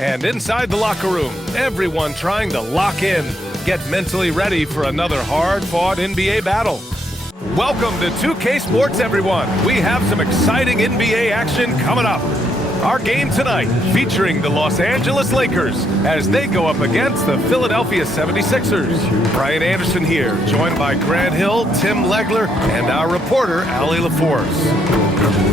And inside the locker room, everyone trying to lock in, get mentally ready for another hard-fought NBA battle. Welcome to 2K Sports, everyone. We have some exciting NBA action coming up. Our game tonight featuring the Los Angeles Lakers as they go up against the Philadelphia 76ers. Brian Anderson here, joined by Grant Hill, Tim Legler, and our reporter, Allie LaForce.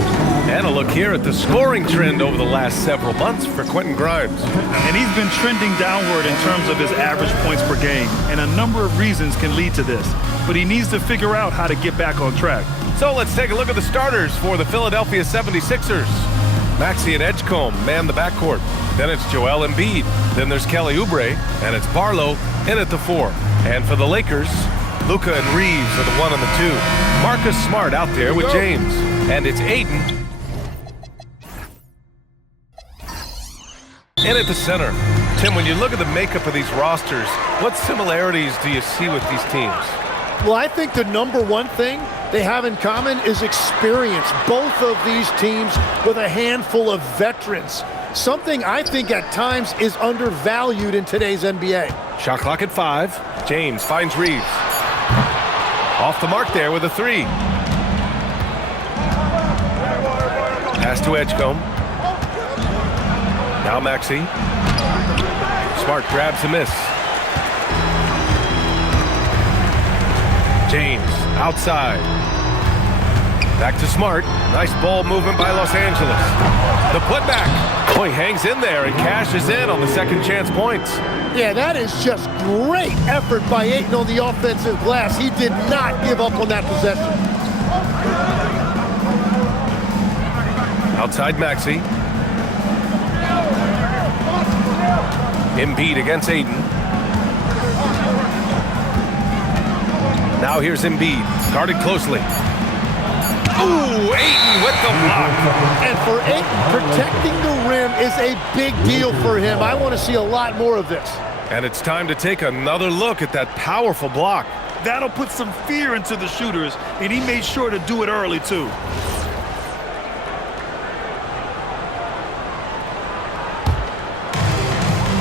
And a look here at the scoring trend over the last several months for Quentin Grimes. And he's been trending downward in terms of his average points per game, and a number of reasons can lead to this. But he needs to figure out how to get back on track. So let's take a look at the starters for the Philadelphia 76ers. Maxey and Edgecombe man the backcourt. Then it's Joel Embiid. Then there's Kelly Oubre, and it's Barlow in at the 4. And for the Lakers, Luka and Reeves are the 1 and the 2. Marcus Smart out there with James. And it's Ayton in at the center. Tim, when you look at the makeup of these rosters, what similarities do you see with these teams? Well, I think the number one thing they have in common is experience. Both of these teams with a handful of veterans. Something I think at times is undervalued in today's NBA. Shot clock at 5. James finds Reeves. Off the mark there with a 3. Pass to Edgecombe. Now Maxey. Smart grabs a miss. James outside. Back to Smart. Nice ball movement by Los Angeles. The putback. Boy, hangs in there and cashes in on the second chance points. Yeah, that is just great effort by Ayton on the offensive glass. He did not give up on that possession. Outside Maxey. Embiid against Ayton. Now here's Embiid, guarded closely. Ooh, Ayton with the block. And for Ayton, protecting the rim is a big deal for him. I want to see a lot more of this. And it's time to take another look at that powerful block. That'll put some fear into the shooters, and he made sure to do it early, too.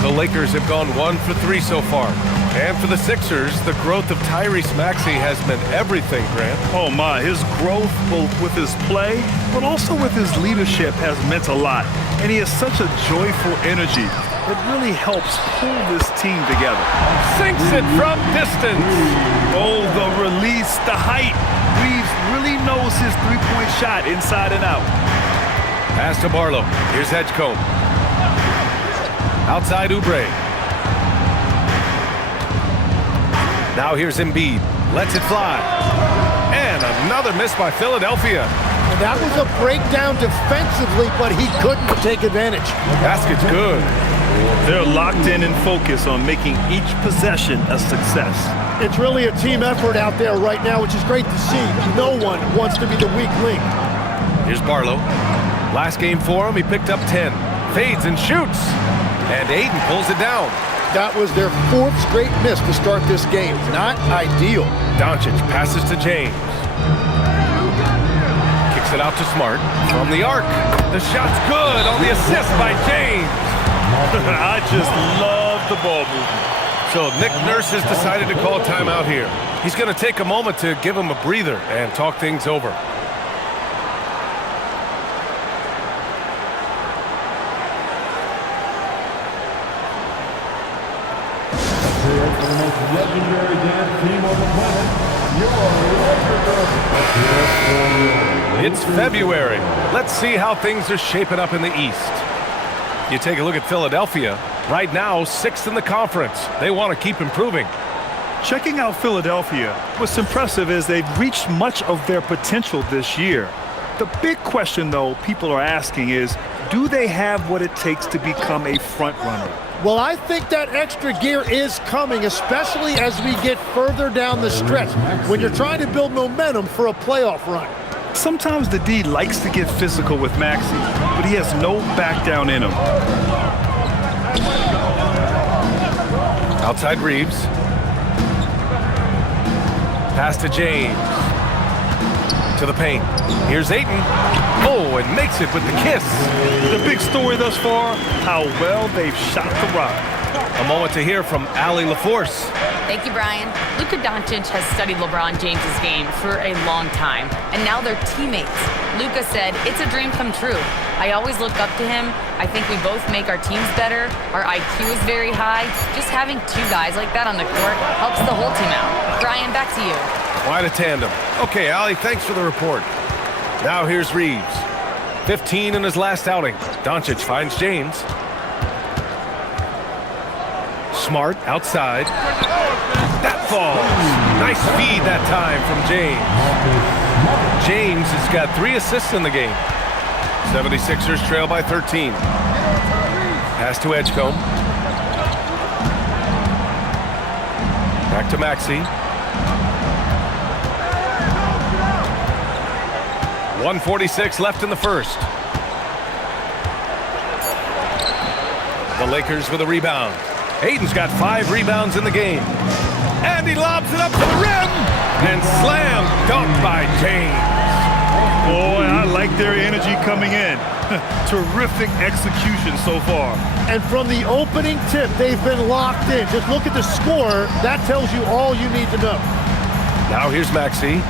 The Lakers have gone 1 for 3 so far. And for the Sixers, the growth of Tyrese Maxey has meant everything, Grant. Oh my, his growth both with his play, but also with his leadership has meant a lot. And he has such a joyful energy that really helps pull this team together. Sinks it from distance. Oh, the release, the height. Reeves really knows his three-point shot inside and out. Pass to Barlow. Here's Edgecombe. Outside Oubre. Now here's Embiid. Lets it fly. And another miss by Philadelphia. And that was a breakdown defensively, but he couldn't take advantage. Basket's good. They're locked in and focused on making each possession a success. It's really a team effort out there right now, which is great to see. No one wants to be the weak link. Here's Barlow. Last game for him, he picked up 10. Fades and shoots. And Ayton pulls it down. That was their 4th straight miss to start this game. Not ideal. Doncic passes to James. Kicks it out to Smart from the arc. The shot's good on the assist by James. I just love the ball movement. So Nick Nurse has decided to call timeout here. He's going to take a moment to give him a breather and talk things over. Legendary dance team on the planet, It's February. Let's see how things are shaping up in the East. You take a look at Philadelphia. Right now, 6th in the conference. They want to keep improving. Checking out Philadelphia, what's impressive is they've reached much of their potential this year. The big question, though, people are asking is, do they have what it takes to become a front runner? Well, I think that extra gear is coming, especially as we get further down the stretch, when you're trying to build momentum for a playoff run. Sometimes the D likes to get physical with Maxey, but he has no back down in him. Outside Reeves. Pass to James. To the paint. Here's Ayton. Oh, and makes it with the kiss. The big story thus far, how well they've shot the rock. A moment to hear from Allie LaForce. Thank you, Brian. Luka Doncic has studied LeBron James's game for a long time, and now they're teammates. Luka said, "It's a dream come true. I always look up to him. I think we both make our teams better. Our IQ is very high. Just having two guys like that on the court helps the whole team out." Brian, back to you. Quite a tandem. Okay, Allie, thanks for the report. Now here's Reeves. 15 in his last outing. Doncic finds James. Smart outside. That falls. Nice feed that time from James. James has got 3 assists in the game. 76ers trail by 13. Pass to Edgecombe. Back to Maxey. 1:46 left in the first. The Lakers with a rebound. Ayton's got 5 rebounds in the game. And he lobs it up to the rim. And slam dunked by James. Boy, I like their energy coming in. Terrific execution so far. And from the opening tip, they've been locked in. Just look at the score. That tells you all you need to know. Now here's Maxey.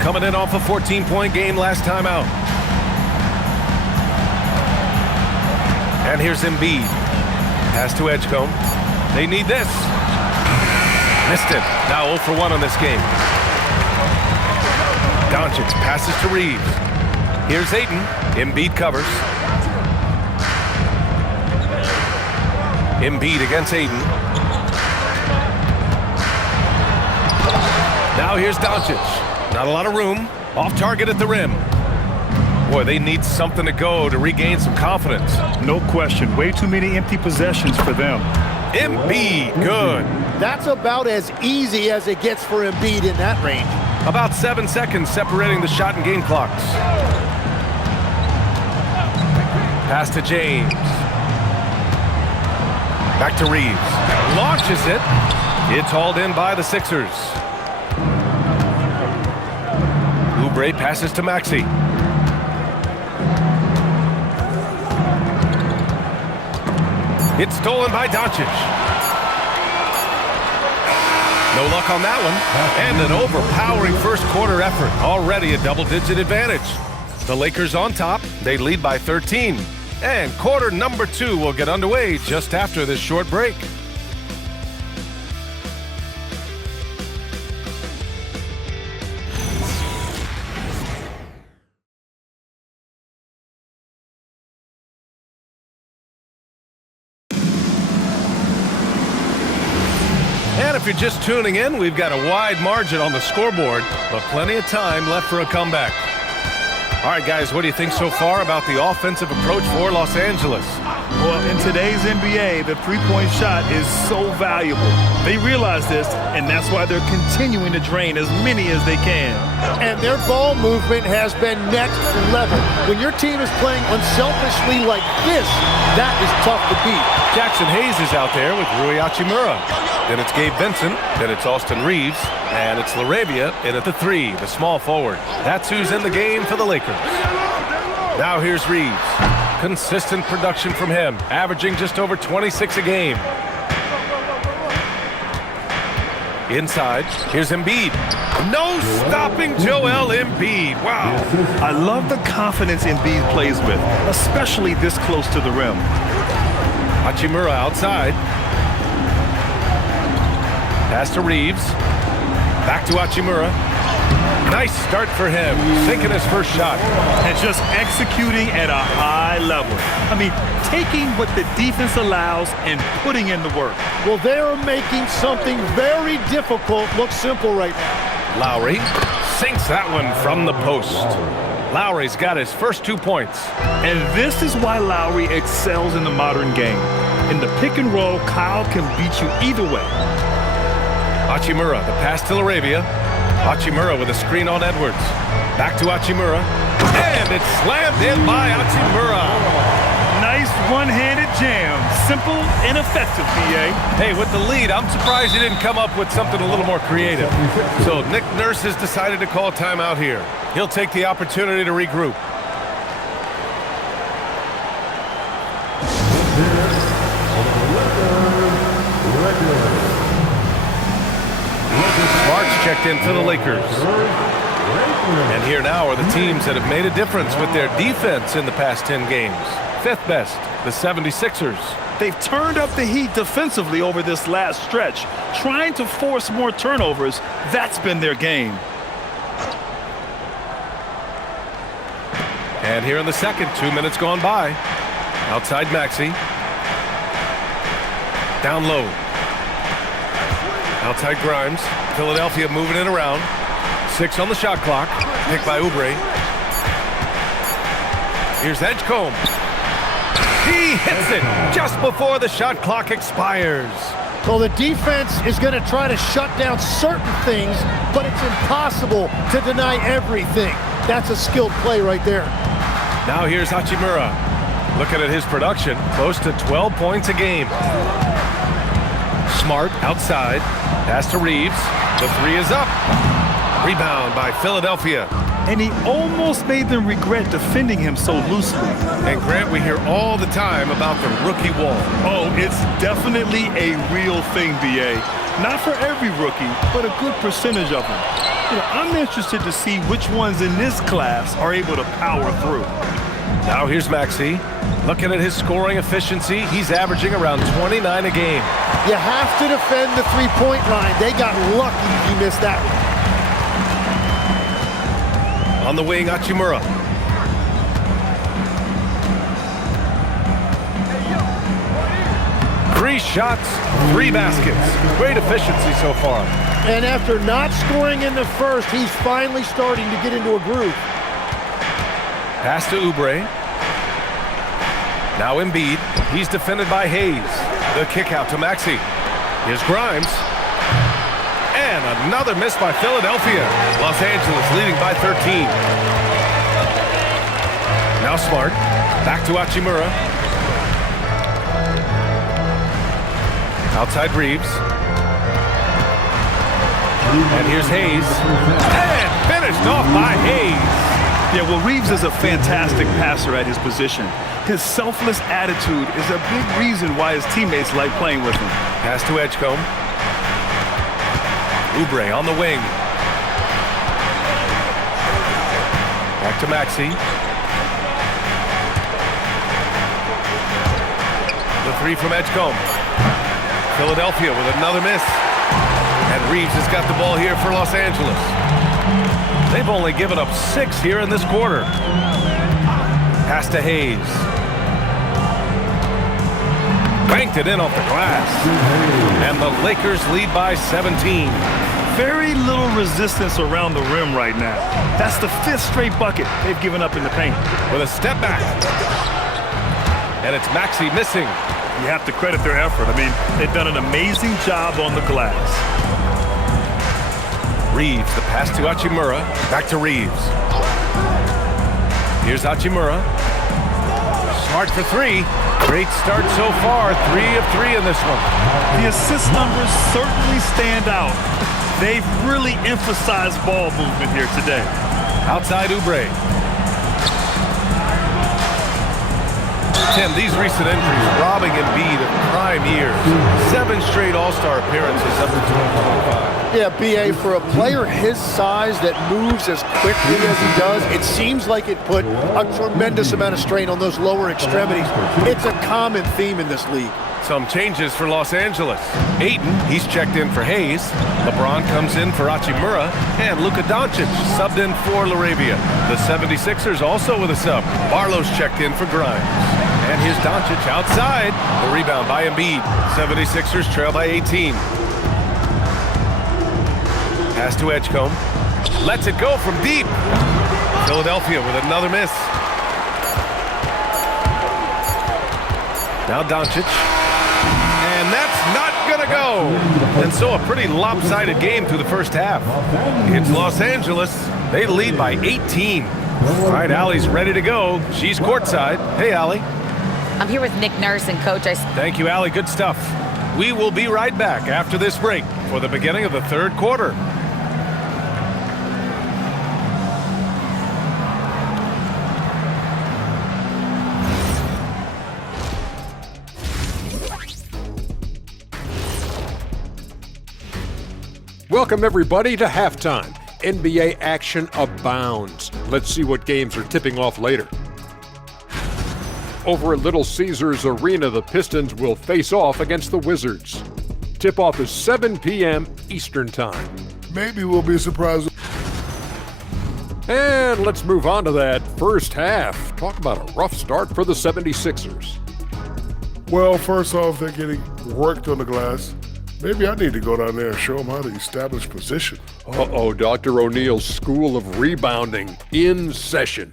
Coming in off a 14-point game last time out. And here's Embiid. Pass to Edgecombe. They need this. Missed it. Now 0 for 1 on this game. Doncic passes to Reeves. Here's Ayton. Embiid covers. Embiid against Ayton. Now here's Doncic. Not a lot of room. Off target at the rim. Boy, they need something to go to regain some confidence. No question. Way too many empty possessions for them. Embiid, good. That's about as easy as it gets for Embiid in that range. About 7 seconds separating the shot and game clocks. Pass to James. Back to Reeves. Launches it. It's hauled in by the Sixers. Oubre passes to Maxey. It's stolen by Doncic. No luck on that one. And an overpowering first quarter effort. Already a double-digit advantage. The Lakers on top. They lead by 13. And quarter number 2 will get underway just after this short break. And if you're just tuning in, we've got a wide margin on the scoreboard, but plenty of time left for a comeback. All right, guys, what do you think so far about the offensive approach for Los Angeles? Well, in today's NBA, the three-point shot is so valuable. They realize this, and that's why they're continuing to drain as many as they can. And their ball movement has been next level. When your team is playing unselfishly like this, that is tough to beat. Jackson Hayes is out there with Rui Hachimura. Then it's Gabe Vincent. Then it's Austin Reeves. And it's LaRavia in at the 3, the small forward. That's who's in the game for the Lakers. Now here's Reeves. Consistent production from him, averaging just over 26 a game. Inside, here's Embiid. No stopping Joel Embiid. Wow. I love the confidence Embiid plays with, especially this close to the rim. Hachimura outside. Pass to Reeves. Back to Hachimura. Nice start for him, sinking his first shot. And just executing at a high level. I mean, taking what the defense allows and putting in the work. Well, they're making something very difficult look simple right now. Lowry sinks that one from the post. Lowry's got his first 2 points. And this is why Lowry excels in the modern game. In the pick and roll, Kyle can beat you either way. Hachimura, the pass to LaRavia. Hachimura with a screen on Edwards. Back to Hachimura. And it's slammed in by Hachimura. Nice nice one-handed jam. Simple and effective, B.A. Hey, with the lead, I'm surprised he didn't come up with something a little more creative. So Nick Nurse has decided to call timeout here. He'll take the opportunity to regroup. Smart's checked in for the Lakers. And here now are the teams that have made a difference with their defense in the past 10 games. Fifth best, the 76ers. They've turned up the heat defensively over this last stretch, trying to force more turnovers. That's been their game. And here in the second, 2 minutes gone by. Outside Maxey. Down low. Outside Grimes. Philadelphia moving it around. 6 on the shot clock. Picked by Oubre. Here's Edgecombe. He hits it just before the shot clock expires. Well, the defense is going to try to shut down certain things, but it's impossible to deny everything. That's a skilled play right there. Now here's Hachimura. Looking at his production, close to 12 points a game. Smart outside. Pass to Reeves. The 3 is up. Rebound by Philadelphia. And he almost made them regret defending him so loosely. And Grant, we hear all the time about the rookie wall. Oh, it's definitely a real thing, B.A. Not for every rookie, but a good percentage of them. You know, I'm interested to see which ones in this class are able to power through. Now here's Maxey. Looking at his scoring efficiency, he's averaging around 29 a game. You have to defend the three-point line. They got lucky he missed that one. On the wing, Hachimura. Three shots, 3 baskets. Great efficiency so far. And after not scoring in the first, he's finally starting to get into a groove. Pass to Oubre. Now Embiid. He's defended by Hayes. The kick out to Maxey. Here's Grimes. And another miss by Philadelphia. Los Angeles leading by 13. Now Smart. Back to Hachimura. Outside Reeves. And here's Hayes. And finished off by Hayes. Yeah, well, Reeves is a fantastic passer at his position. His selfless attitude is a big reason why his teammates like playing with him. Pass to Edgecombe. Oubre on the wing. Back to Maxey. The 3 from Edgecombe. Philadelphia with another miss. And Reeves has got the ball here for Los Angeles. They've only given up 6 here in this quarter. Pass to Hayes. Banked it in off the glass. And the Lakers lead by 17. Very little resistance around the rim right now. That's the 5th straight bucket they've given up in the paint. With a step back. And it's Maxey missing. You have to credit their effort. I mean, they've done an amazing job on the glass. Reeves, the pass to Hachimura. Back to Reeves. Here's Hachimura. Smart for 3. Great start so far. 3 of 3 in this one. The assist numbers certainly stand out. They've really emphasized ball movement here today. Outside Oubre. Tim, these recent injuries robbing Embiid of prime years. 7 straight All-Star appearances up to 2025. Yeah, B.A., for a player his size that moves as quickly as he does, it seems like it put a tremendous amount of strain on those lower extremities. It's a common theme in this league. Some changes for Los Angeles. Ayton, he's checked in for Hayes. LeBron comes in for Hachimura. And Luka Doncic subbed in for LaRavia. The 76ers also with a sub. Barlow's checked in for Grimes. And here's Doncic outside. The rebound by Embiid. 76ers trail by 18. Pass to Edgecombe. Lets it go from deep. Philadelphia with another miss. Now Doncic. And that's not gonna go. And so a pretty lopsided game through the first half. It's Los Angeles. They lead by 18. All right, Allie's ready to go. She's courtside. Hey, Allie. I'm here with Nick Nurse, and Coach, Thank you, Allie. Good stuff. We will be right back after this break for the beginning of the third quarter. Welcome, everybody, to halftime. NBA action abounds. Let's see what games are tipping off later. Over at Little Caesars Arena, the Pistons will face off against the Wizards. Tip-off is 7 p.m. Eastern Time. Maybe we'll be surprised. And let's move on to that first half. Talk about a rough start for the 76ers. Well, first off, they're getting worked on the glass. Maybe I need to go down there and show them how to establish position. Uh-oh, Dr. O'Neill's School of Rebounding in session.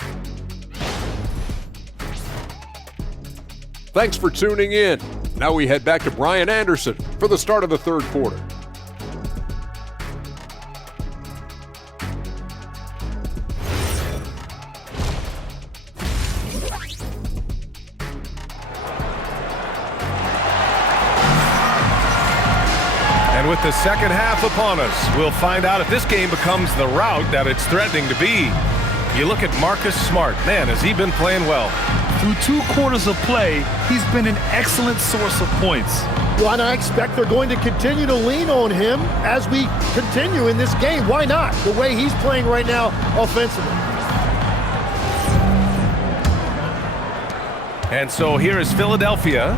Thanks for tuning in. Now we head back to Brian Anderson for the start of the third quarter. And with the second half upon us, we'll find out if this game becomes the rout that it's threatening to be. You look at Marcus Smart. Man, has he been playing well. Through 2 quarters of play, he's been an excellent source of points. Well, and I expect they're going to continue to lean on him as we continue in this game. Why not? The way he's playing right now offensively. And so here is Philadelphia.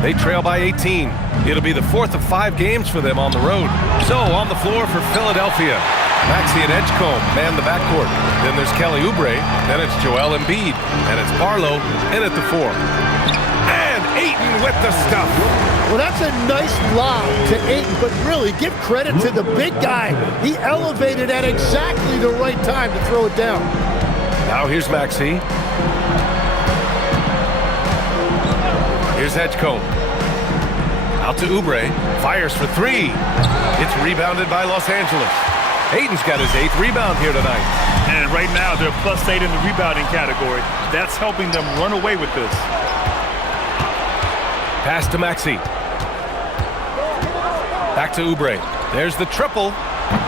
They trail by 18. It'll be the 4th of 5 games for them on the road. So on the floor for Philadelphia, Maxey and Edgecombe man the backcourt. Then there's Kelly Oubre. Then it's Joel Embiid. And it's Barlow in at the 4. And Ayton with the stuff. Well, that's a nice lob to Ayton, but really give credit to the big guy. He elevated at exactly the right time to throw it down. Now here's Maxey. Here's Edgecombe. Out to Oubre. Fires for 3. It's rebounded by Los Angeles. Ayton's got his 8th rebound here tonight. And right now, they're +8 in the rebounding category. That's helping them run away with this. Pass to Maxey. Back to Oubre. There's the triple.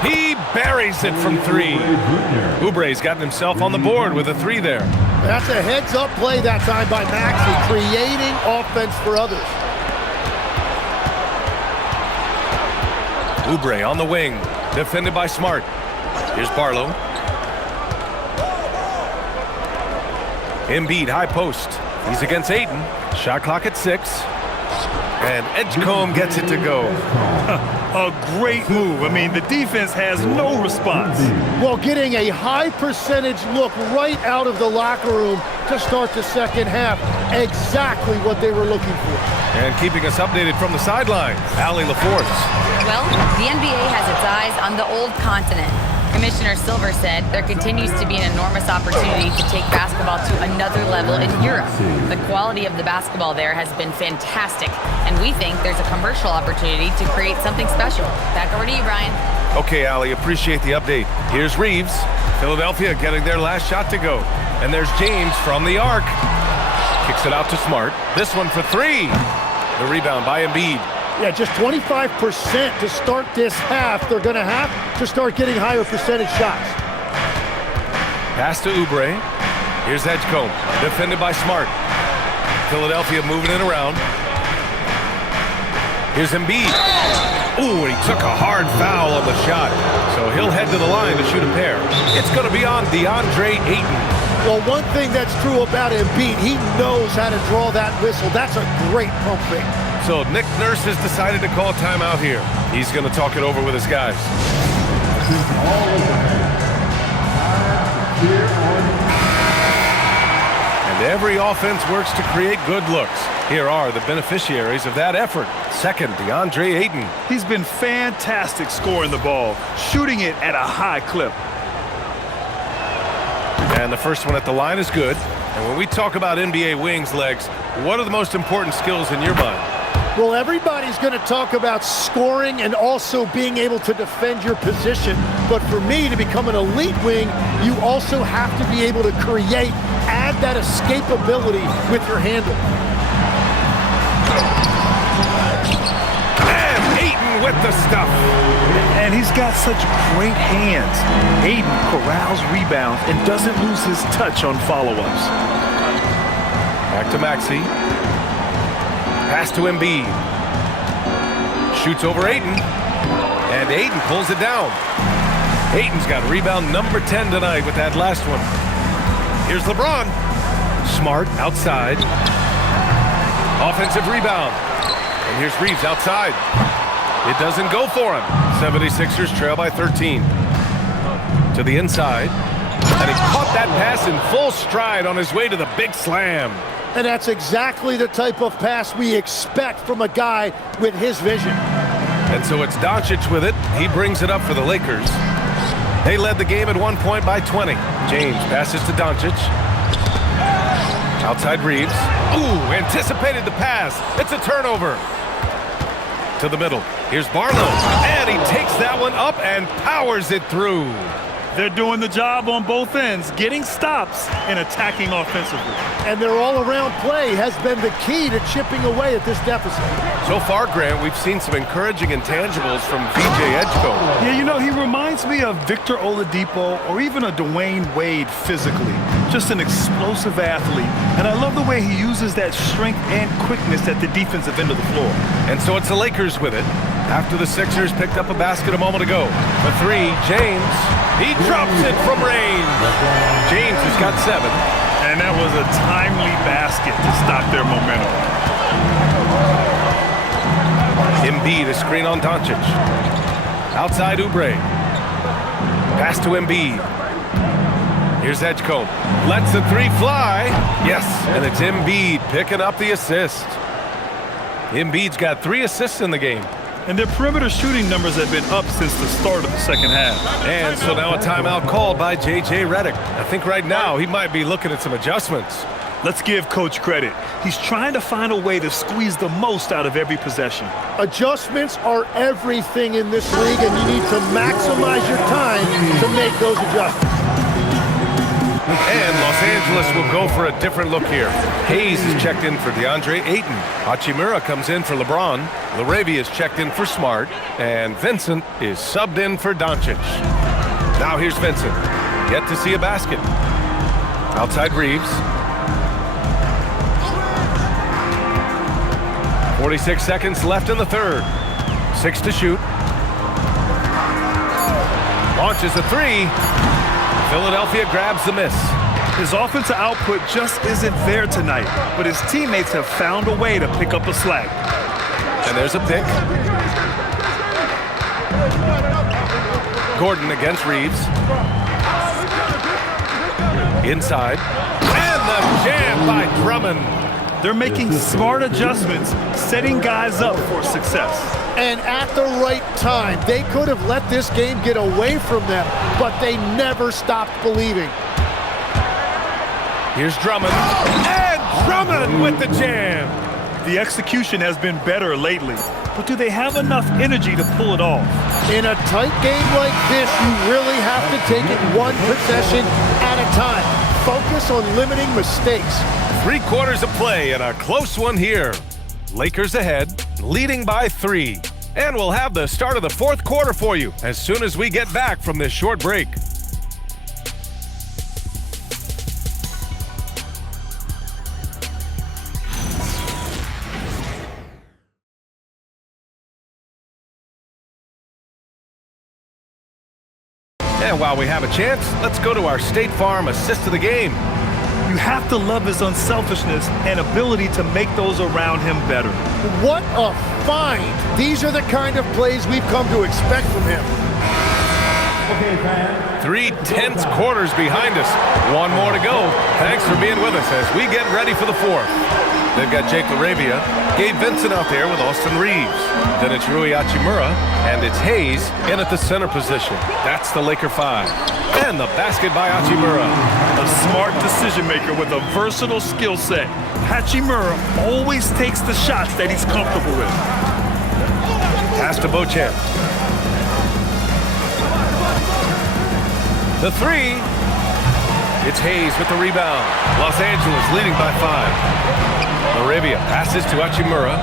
He buries it from 3. Oubre's gotten himself on the board with a 3 there. That's a heads-up play that time by Maxey, creating offense for others. Oubre on the wing, defended by Smart. Here's Barlow. Embiid, high post. He's against Ayton. Shot clock at 6. And Edgecombe gets it to go. A great move. I mean, the defense has no response. Well, getting a high percentage look right out of the locker room to start the second half. Exactly what they were looking for. And keeping us updated from the sideline, Allie LaForce. well, the NBA has its eyes on the old continent. Commissioner Silver said there continues to be an enormous opportunity to take basketball to another level in Europe. The quality of the basketball there has been fantastic, and we think there's a commercial opportunity to create something special. Back over to you, Brian. Okay, Allie, appreciate the update. Here's Reeves. Philadelphia getting their last shot to go. And there's James from the arc. Kicks it out to Smart. This one for three. The rebound by Embiid. Yeah, just 25% to start this half. They're going to have to start getting higher percentage shots. Pass to Oubre. Here's Edgecombe, defended by Smart. Philadelphia moving it around. Here's Embiid. Ooh, and he took a hard foul on the shot. So he'll head to the line to shoot a pair. It's going to be on DeAndre Ayton. Well, one thing that's true about Embiid, he knows how to draw that whistle. That's a great pump fake. So Nick Nurse has decided to call timeout here. He's going to talk it over with his guys. And every offense works to create good looks. Here are the beneficiaries of that effort. Second, DeAndre Ayton. He's been fantastic scoring the ball, shooting it at a high clip. And the first one at the line is good. And when we talk about NBA wings, Legs, what are the most important skills in your mind? Well, everybody's going to talk about scoring and also being able to defend your position. But for me, to become an elite wing, you also have to be able to create, add that escapability with your handle. with the stuff. And he's got such great hands. Aiden corrals rebounds and doesn't lose his touch on follow-ups. Back to Maxey. Pass to Embiid. Shoots over Aiden. And Aiden pulls it down. Aiden's got rebound number 10 tonight with that last one. Here's LeBron. Smart outside. Offensive rebound. And here's Reeves outside. It doesn't go for him. 76ers trail by 13. To the inside. And he caught that pass in full stride on his way to the big slam. And that's exactly the type of pass we expect from a guy with his vision. And so it's Doncic with it. He brings it up for the Lakers. They led the game at one point by 20. James passes to Doncic. Outside Reeves. Ooh, anticipated the pass. It's a turnover. To the middle. Here's Barlow. And he takes that one up and powers it through. They're doing the job on both ends, getting stops and attacking offensively. And their all-around play has been the key to chipping away at this deficit. So far, Grant, we've seen some encouraging intangibles from VJ Edgecombe. Yeah, you know, he reminds me of Victor Oladipo or even a Dwayne Wade physically. Just an explosive athlete. And I love the way he uses that strength and quickness at the defensive end of the floor. And so it's the Lakers with it. After the Sixers picked up a basket a moment ago. For three, James. He drops it from range. James has got 7. And that was a timely basket to stop their momentum. Embiid, a screen on Doncic. Outside Oubre. Pass to Embiid. Here's Edgecombe. Lets the 3 fly. Yes, and it's Embiid picking up the assist. Embiid's got 3 assists in the game. And their perimeter shooting numbers have been up since the start of the second half. And so now a timeout called by J.J. Redick. I think right now he might be looking at some adjustments. Let's give Coach credit. He's trying to find a way to squeeze the most out of every possession. Adjustments are everything in this league, and you need to maximize your time to make those adjustments. And Los Angeles will go for a different look here. Hayes is checked in for DeAndre Ayton. Hachimura comes in for LeBron. LaRavia is checked in for Smart. And Vincent is subbed in for Doncic. Now here's Vincent. Yet to see a basket. Outside Reeves. 46 seconds left in the third. 6 to shoot. Launches a 3. Philadelphia grabs the miss. His offensive output just isn't there tonight, but his teammates have found a way to pick up the slack. And there's a pick. Gordon against Reeves. Inside. And the jam by Drummond. They're making smart adjustments, setting guys up for success. And at the right time, they could have let this game get away from them, but they never stopped believing. Here's Drummond. And Drummond with the jam. The execution has been better lately, but do they have enough energy to pull it off? In a tight game like this, you really have to take it one possession at a time. Focus on limiting mistakes. 3 quarters of play and a close one here. Lakers ahead, leading by 3. And we'll have the start of the 4th quarter for you as soon as we get back from this short break. And while we have a chance, let's go to our State Farm assist of the game. You have to love his unselfishness and ability to make those around him better. What a find! These are the kind of plays we've come to expect from him. 3 tense quarters behind us. 1 more to go. Thanks for being with us as we get ready for the 4th. They've got Jake LaRavia, Gabe Vincent out there with Austin Reeves. Then it's Rui Hachimura, and it's Hayes in at the center position. That's the Laker 5. And the basket by Hachimura. A smart decision maker with a versatile skill set. Hachimura always takes the shots that he's comfortable with. Pass to Beauchamp. The 3. It's Hayes with the rebound. Los Angeles leading by 5. LaRavia passes to Hachimura.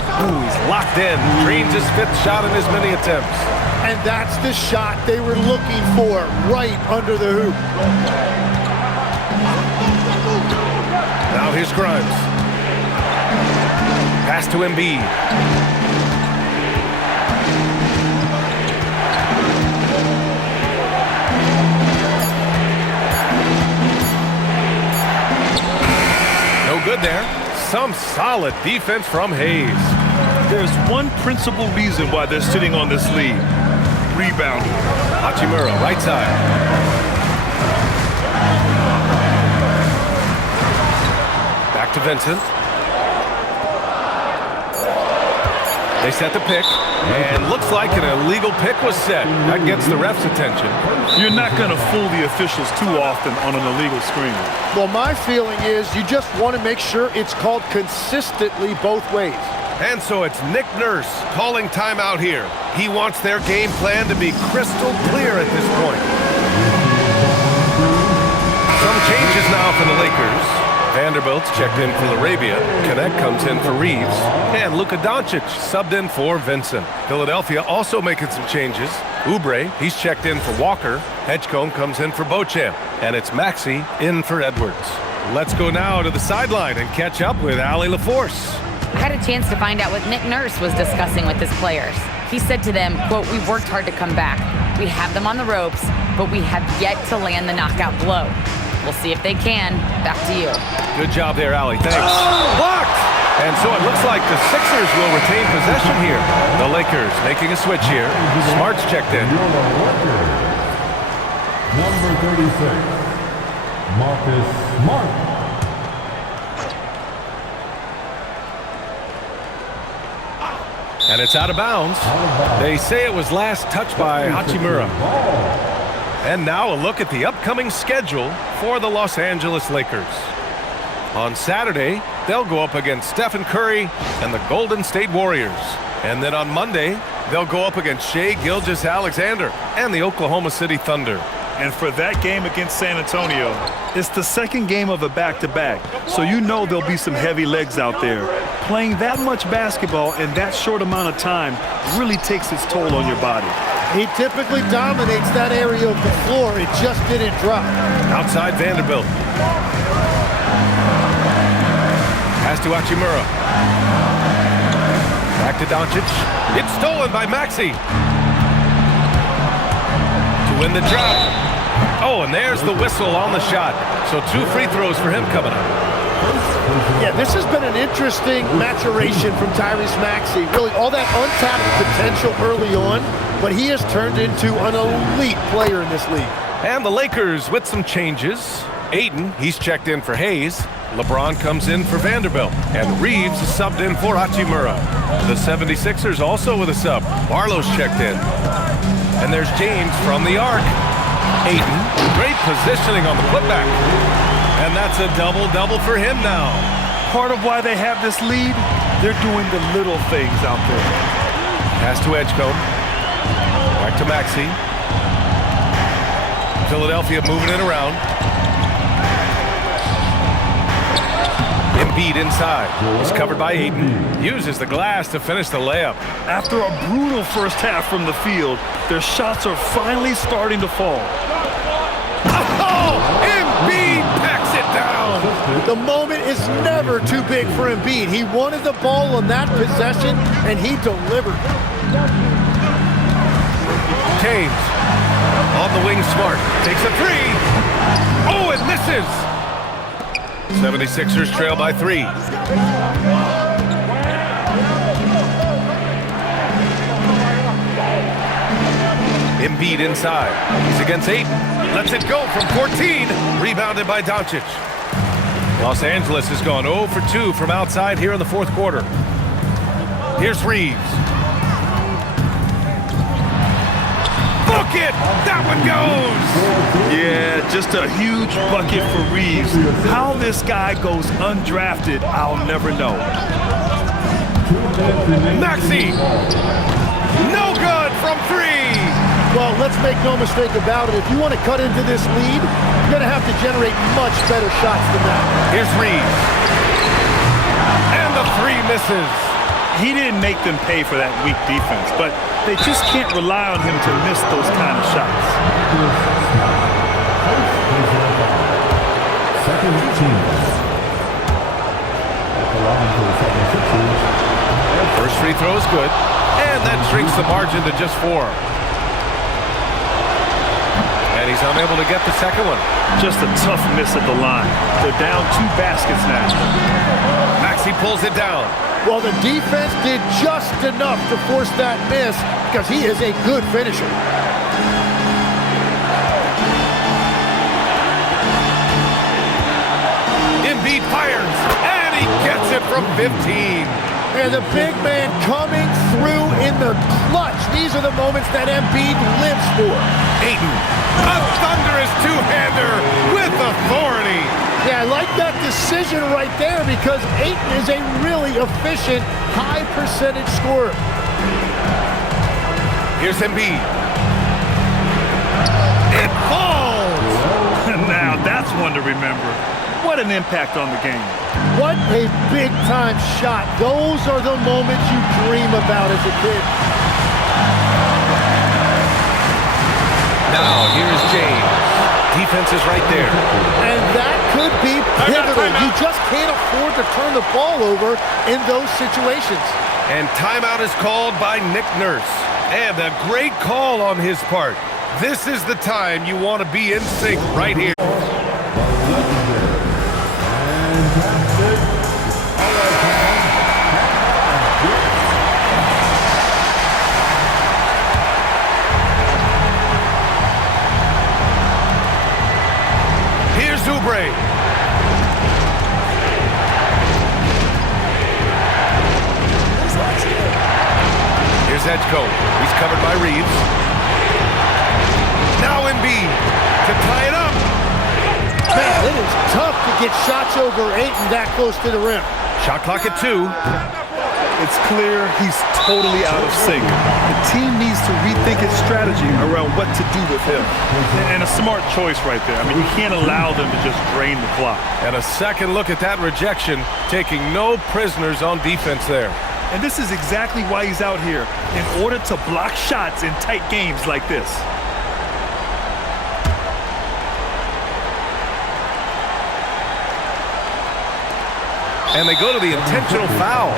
Ooh, he's locked in. Drains his 5th shot in as many attempts. And that's the shot they were looking for, right under the hoop. Now here's Grimes. Pass to Embiid. No good there. Some solid defense from Hayes. There's one principal reason why they're sitting on this lead. Rebounding. Hachimura, right side. Back to Vincent. They set the pick, and looks like an illegal pick was set. That gets the ref's attention. You're not going to fool the officials too often on an illegal screen. Well, my feeling is you just want to make sure it's called consistently both ways. And so it's Nick Nurse calling timeout here. He wants their game plan to be crystal clear at this point. Some changes now for the Lakers. Vanderbilt's checked in for Arabia. Connect comes in for Reeves. And Luka Doncic subbed in for Vincent. Philadelphia also making some changes. Oubre, he's checked in for Walker. Edgecombe comes in for Beauchamp. And it's Maxey in for Edwards. Let's go now to the sideline and catch up with Allie LaForce. I had a chance to find out what Nick Nurse was discussing with his players. He said to them, quote, "We've worked hard to come back. We have them on the ropes, but we have yet to land the knockout blow. We'll see if they can." Back to you. Good job there, Allie. Thanks. Blocked! And so it looks like the Sixers will retain possession here. The Lakers making a switch here. Smart's checked in. Number 36, Marcus Smart. And it's out of bounds. They say it was last touched by Hachimura. And now a look at the upcoming schedule for the Los Angeles Lakers. On Saturday, they'll go up against Stephen Curry and the Golden State Warriors. And then on Monday, they'll go up against Shai Gilgeous-Alexander and the Oklahoma City Thunder. And for that game against San Antonio, it's the second game of a back-to-back, so you know there'll be some heavy legs out there. Playing that much basketball in that short amount of time really takes its toll on your body. He typically dominates that area of the floor. It just didn't drop. Outside Vanderbilt. Pass to Hachimura. Back to Doncic. It's stolen by Maxey. To win the drop. Oh, and there's the whistle on the shot. So 2 free throws for him coming up. Yeah, this has been an interesting maturation from Tyrese Maxey. Really, all that untapped potential early on, but he has turned into an elite player in this league. And the Lakers with some changes. Ayton, he's checked in for Hayes. LeBron comes in for Vanderbilt. And Reeves is subbed in for Hachimura. The 76ers also with a sub. Barlow's checked in. And there's James from the arc. Ayton, great positioning on the putback. And that's a double-double for him now. Part of why they have this lead, they're doing the little things out there. Pass to Edgecombe. Back to Maxey. Philadelphia moving it around. Embiid inside. He's covered by Ayton. Uses the glass to finish the layup. After a brutal first half from the field, their shots are finally starting to fall. Oh! Embiid packs it down! The moment is never too big for Embiid. He wanted the ball on that possession, and he delivered. James on the wing, Smart takes a 3. Oh, it misses! 76ers trail by 3. Embiid inside. He's against 8. Lets it go from 14. Rebounded by Doncic. Los Angeles has gone 0 for 2 from outside here in the fourth quarter. Here's Reeves. Bucket! That one goes! Yeah, just a huge bucket for Reeves. How this guy goes undrafted, I'll never know. Maxey! No good from 3! Well, let's make no mistake about it. If you want to cut into this lead, you're going to have to generate much better shots than that. Here's Reeves. And the 3 misses. He didn't make them pay for that weak defense, but they just can't rely on him to miss those kind of shots. Second team. At the line for the 76ers. First free throw is good, and that shrinks the margin to just 4. And he's unable to get the second one. Just a tough miss at the line. They're down 2 baskets now. Maxey pulls it down. Well, the defense did just enough to force that miss because he is a good finisher. Embiid fires, and he gets it from 15. And the big man coming through in the clutch. These are the moments that Embiid lives for. Ayton, a thunderous two-hander with authority. Yeah, I like that decision right there because Ayton is a really efficient, high-percentage scorer. Here's Embiid. It falls. Now that's one to remember. What an impact on the game. What a big-time shot. Those are the moments you dream about as a kid. Now, here's James. Defense is right there. And that could be pivotal. You just can't afford to turn the ball over in those situations. And timeout is called by Nick Nurse. And a great call on his part. This is the time you want to be in sync right here. Here's Oubre. Here's Edgecombe. He's covered by Reeves. Now Embiid to tie it up. Man, it is tough to get shots over Ayton that close to the rim. Shot clock at 2. It's clear he's totally out of sync. The team needs to rethink its strategy around what to do with him. And a smart choice right there. I mean, you can't allow them to just drain the clock. And a second look at that rejection, taking no prisoners on defense there. And this is exactly why he's out here, in order to block shots in tight games like this. And they go to the intentional foul.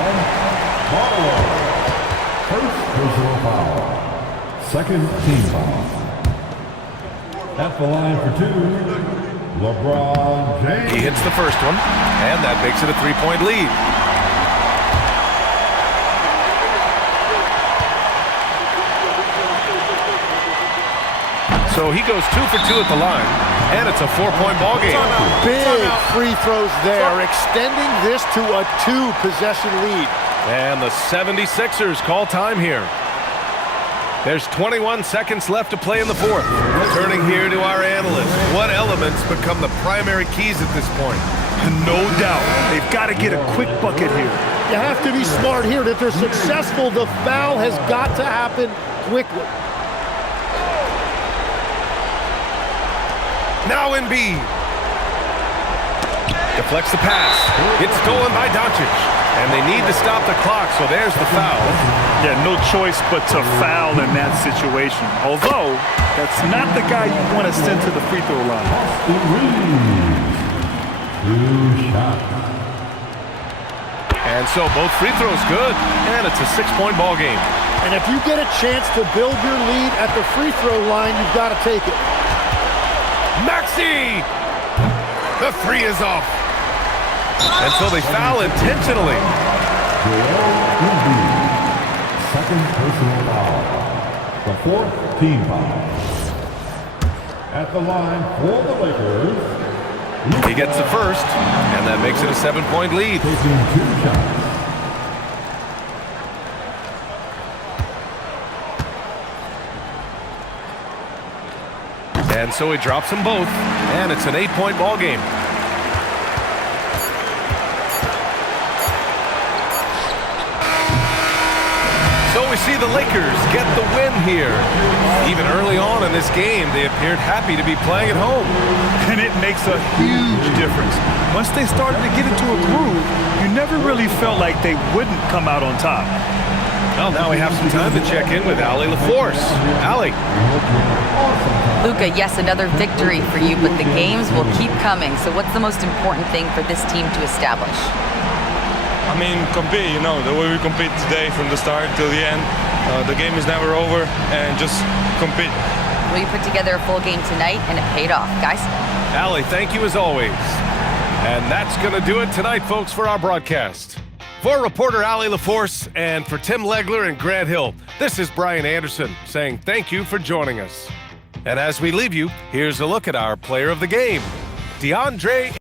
First personal foul. Second team foul. At the line for 2, LeBron James. He hits the first one, and that makes it a 3-point lead. So he goes 2 for 2 at the line, and it's a 4-point ball game. Big free throws there, extending this to a 2-possession lead. And the 76ers call time here. There's 21 seconds left to play in the fourth. Turning here to our analysts. What elements become the primary keys at this point? No doubt. They've got to get a quick bucket here. You have to be smart here. If they're successful, the foul has got to happen quickly. Now Embiid. Deflects the pass. It's stolen by Doncic. And they need to stop the clock, so there's the foul. Yeah, no choice but to foul in that situation. Although, that's not the guy you want to send to the free throw line. 2 shots. And so both free throws good, and it's a 6-point ball game. And if you get a chance to build your lead at the free throw line, you've got to take it. Maxey! The 3 is off. And so they foul intentionally. Second personal foul. The 4th team foul. At the line for the Lakers. He gets the first, and that makes it a 7-point lead. Taking 2 shots. And so he drops them both, and it's an 8-point ball game. So we see the Lakers get the win here. Even early on in this game, they appeared happy to be playing at home. And it makes a huge difference. Once they started to get into a groove, you never really felt like they wouldn't come out on top. Well, now we have some time to check in with Allie LaForce. Allie. Luka, yes, another victory for you, but the games will keep coming. So what's the most important thing for this team to establish? I mean, compete, the way we compete today from the start till the end. The game is never over, and just compete. Well, you put together a full game tonight, and it paid off, guys. Allie, thank you as always. And that's going to do it tonight, folks, for our broadcast. For reporter Allie LaForce and for Tim Legler and Grant Hill, this is Brian Anderson saying thank you for joining us. And as we leave you, here's a look at our player of the game, DeAndre